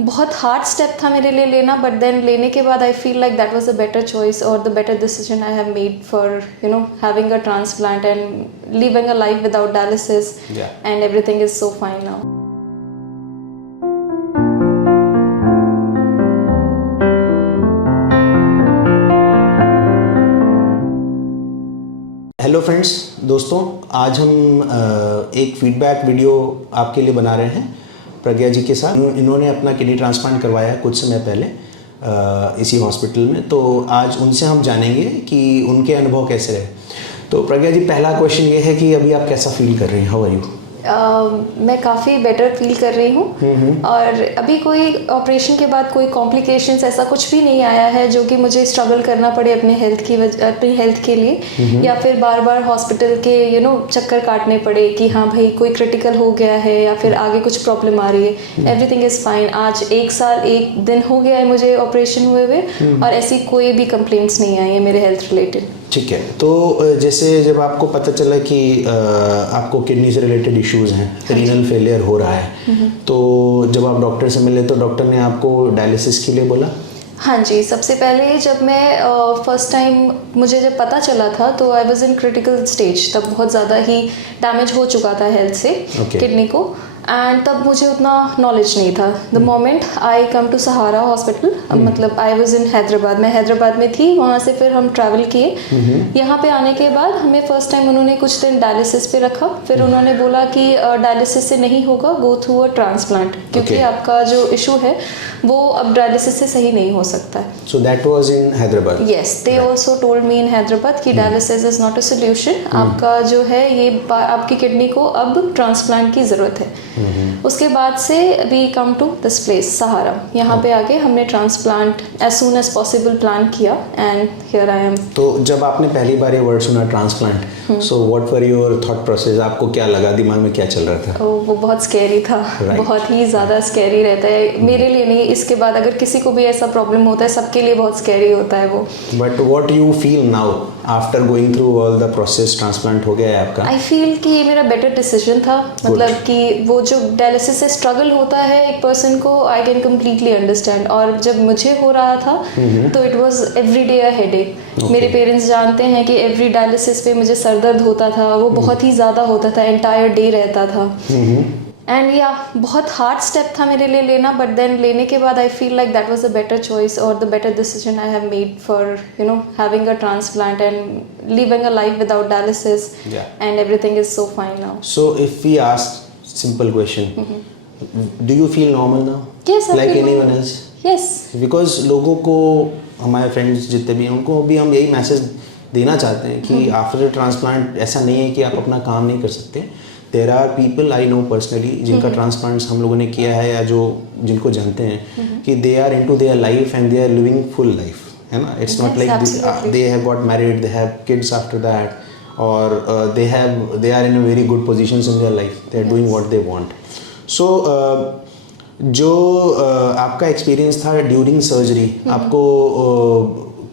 बहुत hard step था मेरे लिए लेना, बट देन लेने के बाद I feel like that was the better choice और the better decision I have made for having a transplant and living a life without dialysis and everything is so fine now. Hello friends, दोस्तों, आज हम एक feedback video आपके लिए बना रहे हैं प्रज्ञा जी के साथ. इन्होंने अपना किडनी ट्रांसप्लांट करवाया कुछ समय पहले इसी हॉस्पिटल में. तो आज उनसे हम जानेंगे कि उनके अनुभव कैसे रहे. तो प्रज्ञा जी, पहला क्वेश्चन ये है कि अभी आप कैसा फील कर रही हैं? How are you? मैं काफ़ी बेटर फील कर रही हूँ और अभी कोई ऑपरेशन के बाद कोई कॉम्प्लिकेशंस ऐसा कुछ भी नहीं आया है जो कि मुझे स्ट्रगल करना पड़े अपनी हेल्थ के लिए या फिर बार बार हॉस्पिटल के चक्कर काटने पड़े कि हाँ भाई कोई क्रिटिकल हो गया है या फिर आगे कुछ प्रॉब्लम आ रही है. Everything is fine. आज 1 साल 1 दिन हो गया है मुझे ऑपरेशन हुए और ऐसी कोई भी कंप्लेंट्स नहीं आई है मेरे हेल्थ रिलेटेड. ठीक है. तो जैसे जब आपको पता चला कि आपको किडनी से रिलेटेड इश्यूज हैं, रीनल फेलियर हो रहा है, तो जब आप डॉक्टर से मिले तो डॉक्टर ने आपको डायलिसिस के लिए बोला? हाँ जी. सबसे पहले जब मैं फर्स्ट टाइम मुझे जब पता चला था तो I was in critical stage. तब बहुत ज़्यादा ही डैमेज हो चुका था हेल्थ से किडनी को एंड तब मुझे उतना नॉलेज नहीं था. The moment I come to Sahara hospital, मतलब आई वाज इन हैदराबाद, मैं हैदराबाद में थी, वहाँ से फिर हम ट्रैवल किए. यहाँ पे आने के बाद हमें फर्स्ट टाइम उन्होंने कुछ दिन डायलिसिस पे रखा. फिर उन्होंने बोला कि डायलिसिस से नहीं होगा, गो थ्रू अ ट्रांसप्लांट, क्योंकि आपका जो इशू है वो अब डायलिसिस से सही नहीं हो सकता है. So that was in Hyderabad? Yes, they also told me in Hyderabad कि dialysis is not a solution. आपका जो है ये आपकी किडनी को अब ट्रांसप्लांट की ज़रूरत है. उसके बाद से we come to this place Sahara. यहाँ पे आके हमने transplant as soon as possible plan किया एंड हियर आई एम. तो जब आपने पहली बार ये वर्ड सुना transplant, so what were your thought process? आपको क्या लगा, दिमाग में क्या चल रहा था? वो बहुत स्कैरी था. बहुत ही ज़्यादा स्कैरी रहता है. मेरे लिए नहीं, इसके बाद अगर किसी को भी ऐसा प्रॉब्लम होता है, सबके लिए बहुत स्कैरी होता है वो. But what you feel now after going through all the process? Transplant हो गया है आपका. आई फील कि ये मेरा बेटर डिसीजन था. मतलब कि वो जो डायलिसिस से स्ट्रगल होता है एक पर्सन को, आई कैन कम्प्लीटली अंडरस्टैंड. और जब मुझे हो रहा था तो it was every day a headache. मेरे पेरेंट्स जानते हैं कि एवरी डायलिसिस पे मुझे सर दर्द होता था, वो बहुत ही ज़्यादा होता था, एंटायर डे रहता था. एंड या बहुत हार्ड स्टेप था मेरे लिए लेना, बट देन लेने के बाद I feel like that was the better choice और the better decision I have made for having a transplant and living a life without dialysis and everything is so fine now. So if we ask simple question, do you feel normal now? Yes, like anyone else? Yes. Because लोगों को, हमारे friends जितने भी हैं, उनको भी हम यही मैसेज देना चाहते हैं कि आफ्टर ट्रांसप्लांट ऐसा नहीं है कि आप अपना काम नहीं कर सकते. There are people I know personally जिनका ट्रांसप्लांट्स हम लोगों ने किया है या जो जिनको जानते हैं कि they are into their life and they are living full life, है ना. It's not like they have got married, they have kids after that, और they are in a very good positions in their life, they are doing what they want. So जो आपका experience था during surgery, आपको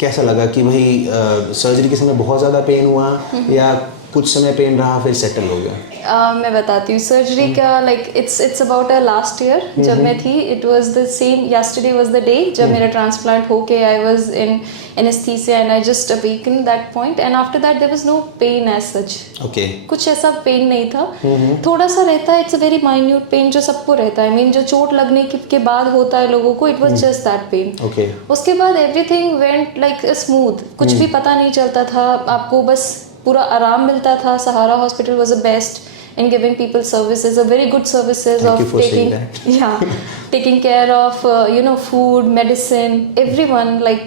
कैसा लगा कि भाई surgery के समय बहुत ज़्यादा पेन हुआ या कुछ समय पेन रहा फिर सेटल हो गया? मैं बताती हूँ सर्जरी का. Like it's about a last year जब मैं थी. It was the same, yesterday was the day जब मेरा ट्रांसप्लांट होके I was in anaesthesia and I just awaken that point and after that there was no pain as such. Okay. कुछ ऐसा pain नहीं था. थोड़ा सा रहता है, it's a very minute pain जो सबको रहता है. I mean, जो चोट लगने के बाद होता है लोगों को, it was just that pain. Okay. उसके बाद एवरीथिंग वेंट लाइक स्मूथ. कुछ भी पता नहीं चलता था. आपको बस पूरा आराम मिलता था. Sahara hospital was the best in giving people services, a very good services. Thank of you for taking saying that. taking care of food, medicine, everyone. Like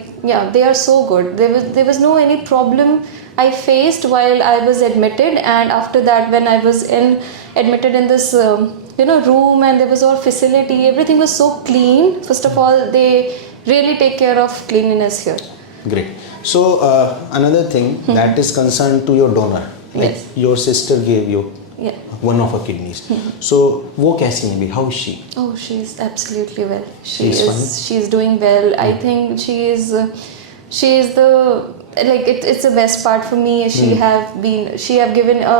they are so good. There was no any problem I faced while I was admitted, and after that when I was admitted in this room, and there was all facility, everything was so clean. First of all, they really take care of cleanliness here. Great. So another thing that is concerned to your donor, like your sister gave you one of her kidneys. So वो कैसी है अभी? How is she? Oh, she is absolutely well. She is doing well. I think she is she is the like it's the best part for me. She have given a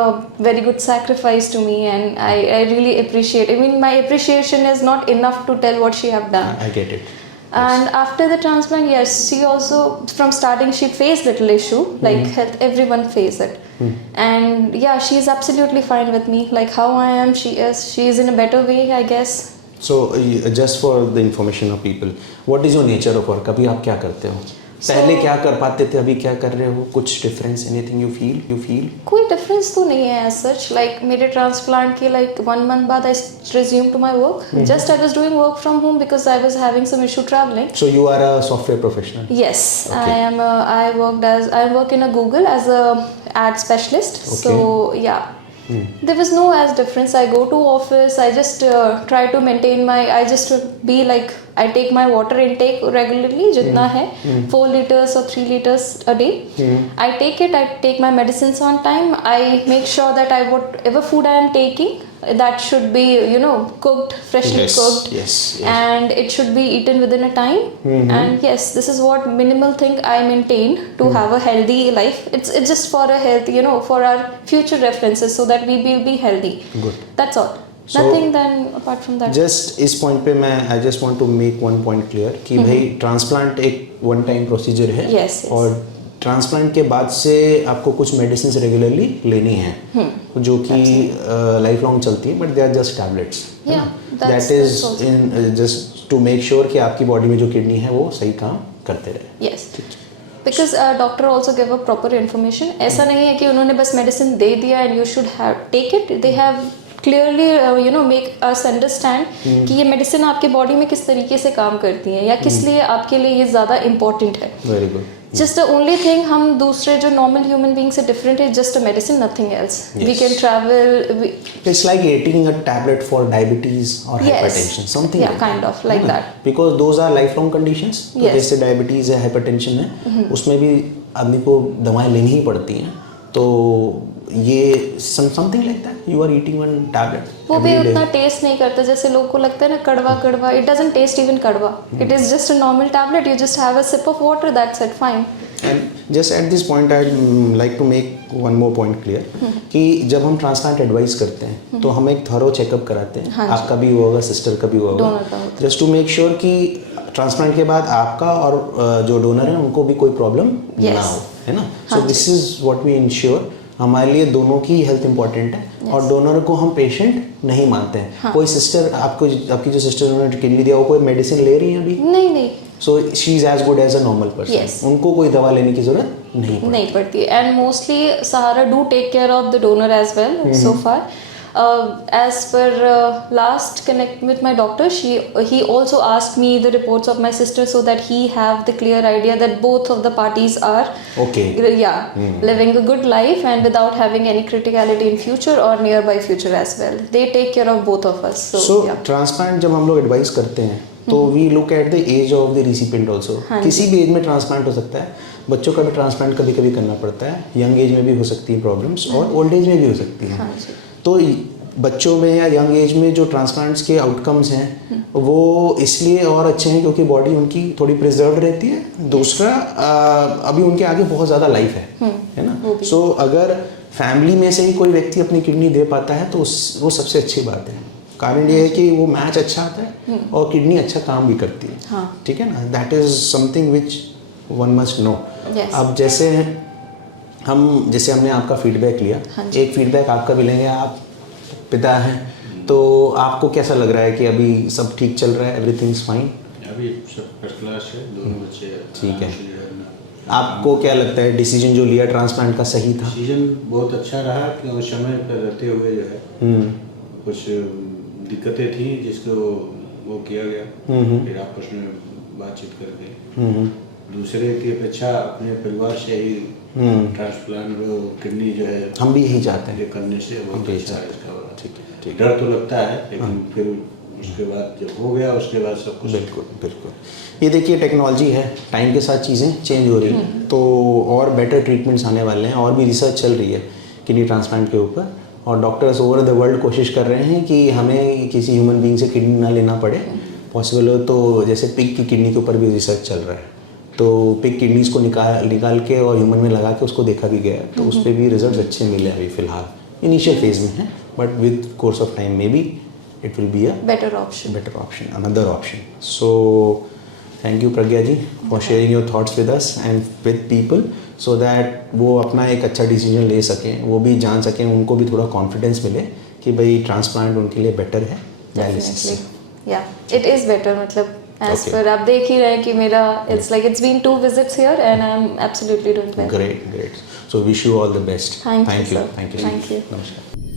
very good sacrifice to me, and I really appreciate. I mean, my appreciation is not enough to tell what she have done. I get it. And after the transplant, yes, she also from starting she faced little issue like health. Everyone face it, and yeah, she is absolutely fine with me. Like how I am, she is in a better way, I guess. So just for the information of people, what is your nature of work? अभी आप क्या करते हो? पहले क्या कर पाते थे, अभी क्या कर रहे हो? कुछ डिफरेंस, एनीथिंग यू फील? कोई डिफरेंस तो नहीं है एज सच. लाइक मेरे ट्रांसप्लांट के लाइक 1 month बाद I resume to my work. Just I was doing work from home because I was having some issue travelling. So you are a software professional? Yes, I work in a Google as a ad specialist. Okay. So yeah. There was no as difference. I go to office. I just try to maintain my. I just be like I take my water intake regularly. जितना है 4 liters or 3 liters a day. I take it. I take my medicines on time. I make sure that whatever food I am taking, that should be cooked, freshly cooked. Yes. And it should be eaten within a time. And yes, this is what minimal thing I maintain to have a healthy life. It's just for a health, for our future references, so that we will be healthy. Good. That's all. So, Nothing then apart from that. Just इस point पे मैं I just want to make one point clear कि भाई transplant एक one time procedure है. Yes. और transplant के बाद से आपको कुछ मेडिसिन रेगुलरली लेनी है जो कि लाइफ लॉन्ग चलती है, but they are just tablets. That is in just to make sure कि आपकी बॉडी में जो किडनी है वो सही काम करते रहे. Yes. Because doctor also give a proper information. ऐसा नहीं है कि उन्होंने बस मेडिसिन दे दिया and you should have take it. They have clearly make us understand कि ये मेडिसिन आपके बॉडी में किस तरीके से काम करती है या किस लिए आपके लिए ये ज़्यादा इम्पोर्टेंट है. Very good. Just the only thing हम दूसरे जो नॉर्मल ह्यूमन बीइंग से डिफरेंट है just a medicine, nothing else. We can travel. It's like eating a tablet for diabetes or hypertension, something yeah, kind of like that. Because those are lifelong conditions. तो Yes. जैसे diabetes है, hypertension है, उसमें भी आदमी को दवाएं लेनी ही पड़ती हैं. तो ये something like that, you are eating one tablet. वो भी उतना टेस्ट नहीं करता जैसे लोग को लगता है ना कड़वा. इट डजंट टेस्ट इवन कड़वा. It is just a normal tablet. You just have a sip of water, that's it, fine. And just at this point I like to make one more point clear कि जब हम transplant advice करते हैं तो हम एक thorough checkup कराते हैं. आपका भी हुआ होगा, सिस्टर का भी हुआ होगा, जस्ट टू मेक श्योर कि ट्रांसप्लांट के बाद आपका और जो डोनर है उनको भी कोई प्रॉब्लम ना हो, है ना. So this is what we ensure. हमारे लिए दोनों की हेल्थ इंपॉर्टेंट है. और डोनर को हम पेशेंट नहीं मानते हैं. कोई सिस्टर आपकी जो सिस्टर उन्होंने किडनी दिया वो कोई मेडिसिन ले रही है अभी? नहीं. So she is as good as a normal person. उनको कोई दवा लेने की जरूरत नहीं पड़ती. एंड मोस्टली सहारा do take care of the donor as well so far. As per last connect with my doctor, he also asked me the reports of my sister so that he have the clear idea that both of the parties are living a good life and without having any criticality in future or nearby future as well. They take care of both of us. So transplant जब हम लोग advice करते हैं तो we look at the age of the recipient also. किसी भी as में transplant हो सकता है. बच्चों का भी ट्रांसप्लांट कभी कभी करना पड़ता है. यंग एज में भी हो सकती है प्रॉब्लम्स और ओल्ड एज में भी हो सकती है. तो बच्चों में या यंग एज में जो ट्रांसप्लांट्स के आउटकम्स हैं वो इसलिए और अच्छे हैं क्योंकि बॉडी उनकी थोड़ी प्रिजर्व रहती है. दूसरा अभी उनके आगे बहुत ज़्यादा लाइफ है ना. सो अगर फैमिली में से ही कोई व्यक्ति अपनी किडनी दे पाता है तो वो सबसे अच्छी बात है. कारण ये है कि वो मैच अच्छा आता है और किडनी अच्छा काम भी करती है. ठीक है ना. That is something which one must know. अब जैसे हमने आपका फीडबैक लिया, एक फीडबैक आपका भी लेंगे. आप पिता हैं तो आपको कैसा लग रहा है कि अभी सब ठीक चल रहा है, एवरीथिंग इज फाइन? अभी सब फर्स्ट क्लास है. दोनों बच्चे ठीक है. आपको क्या लगता है डिसीजन जो लिया ट्रांसप्लांट का सही था? डिसीजन बहुत अच्छा रहा कि उस समय पर रहते हुए जो है कुछ दिक्कतें थी जिसको वो किया गया. फिर आपस में बातचीत करके दूसरे की अपेक्षा अपने परिवार से ही ट्रांसप्लांट किडनी जो है हम भी यही चाहते हैं करने से बहुत अच्छा है. इसका ठीक. डर तो लगता है लेकिन फिर उसके बाद जब हो गया उसके बाद सब कुछ बिल्कुल. ये देखिए टेक्नोलॉजी है, टाइम के साथ चीज़ें चेंज हो रही हैं तो और बेटर ट्रीटमेंट्स आने वाले हैं. और भी रिसर्च चल रही है किडनी ट्रांसप्लांट के ऊपर और डॉक्टर्स ओवर द वर्ल्ड कोशिश कर रहे हैं कि हमें किसी ह्यूमन बीइंग से किडनी ना लेना पड़े. पॉसिबल हो तो जैसे पिग की किडनी के ऊपर भी रिसर्च चल रहा है. तो पिग किडनीज़ को निकाल के और ह्यूमन में लगा के उसको देखा भी गया, तो उस पर भी रिजल्ट अच्छे मिले अभी फ़िलहाल, इनिशियल फेज में है, but with course of time may be it will be a better option another option. So thank you Pragya ji for sharing your thoughts with us and with people so that वो अपना एक अच्छा decision ले सकें, वो भी जान सकें, उनको भी थोड़ा कॉन्फिडेंस मिले कि भाई ट्रांसप्लांट उनके लिए बेटर है डायलिसिस से. या इट इज़ बेटर, मतलब एज Okay. पर आप देख ही रहे हैं कि मेरा it's been 2 visits here and I'm absolutely doing well. Great. So wish you all the best. Thank you, Thank you. sir. Thank you. नमस्कार.